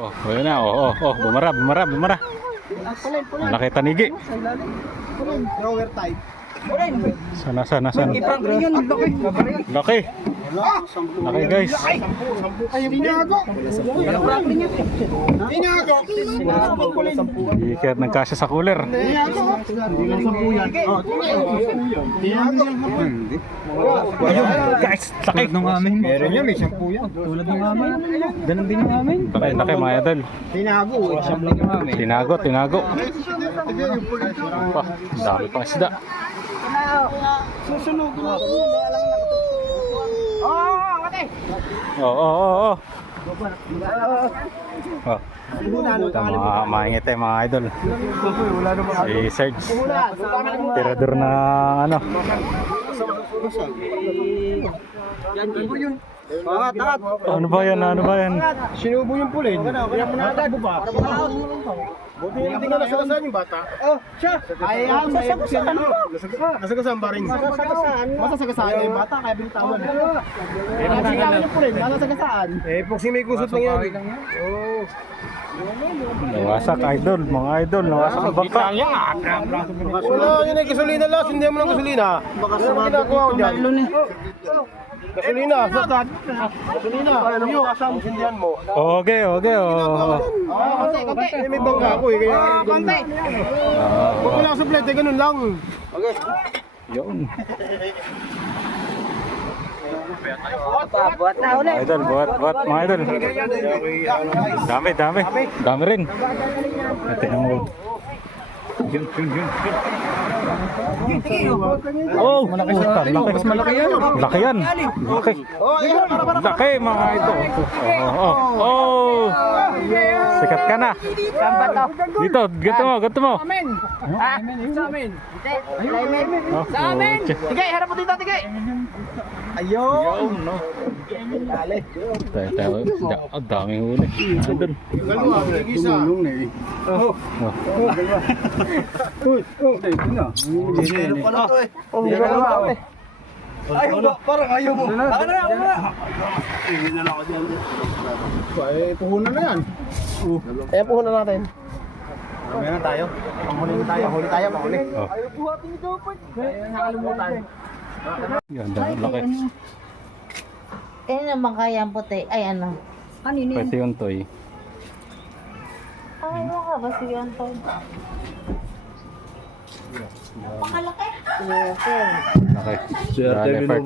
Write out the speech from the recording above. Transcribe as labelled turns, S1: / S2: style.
S1: Oh, ayun na. Oh, oh, oh, bumara, bumara, bumara. Malaki tanigi.
S2: Thrower type.
S1: Sana, sana, sana. Laki. Laki guys.
S2: Tinago! Tinago!
S1: Hindi kaya nagkasya sa cooler.
S2: Tinago!
S1: Ayun, guys, laki.
S3: Nung amin.
S2: Meron niya, may sampu yan.
S3: Tulad ng amin. Ganun din yung amin.
S1: Laki, laki mga idol.
S2: Tinago!
S1: Tinago, tinago. Pa, dami pang isda.
S2: Susunog na.
S1: Oo, oo, oo. Oh. Ito mga maingit eh mga idol. Si Serge. Tirador na ano.
S2: Angat, angat!
S1: Ano ba yan? Ano ba yan?
S2: Sinubo yung pulin. Kaya mo na agad. Buti hindi ka nasagasaan yung bata. Oh, siya! Ay, ang masagasaan. Nasagasaan ba rin? Masagasaan. Masagasaan yung bata, kaya binitawan. Eh, masagasaan yung pulin. Masagasaan. Eh, pag may kusot lang yan. Oo.
S1: Nawasak idol, mga idol. Nawasak ang bangka.
S2: Wala, yun ay gasolina lang. Hindi mo ng gasolina. Baka sa mga ginagawa ko dyan. Gasolina. Gasolina. Ano mo, kasama sindihan mo.
S1: Okay, okay. Oh.
S2: Konti, konti. May bangka ako eh. Kaya, konti. Huwag mo lang sa plate, ganun lang.
S1: Yun. Idol, buhat, buhat, mga idol. Dami, dami. Dami rin. Tingnan mo. Yun, yun, yun. Oh, malaki sa laki. Mas malaki yan. Laki yan. Laki. Laki mga ito. Oh, oh, oh. Sikat ka na. Dito, ganito mo, ganito mo. Oh, Sa amin.
S2: Tigay, harap mo dito, tigay. Ayun. no. Dali.
S1: Tayo, tayo. Ang daming huli.
S2: Gigisa. Tulong na eh. Oh. Uy, oh. Meron pala to eh. Oh, meron eh. Parang ayaw mo. Ano na, ano na. Hindi na lang ako dyan. Eh, puhunan na yan. Eh, puhunan natin. Kami na tayo. Panghuli na tayo. Huli tayo, panghuli.
S1: Oh.
S2: Ayaw buhatin. Ayaw nakalimutan.
S1: Yan, dami laki.
S4: Eh naman kaya ang puti. Ay ano?
S1: Pwede yung toy.
S4: Ay, mo ka ba si Anton? Pakalaki. Okay.
S1: Laki. Dali, part.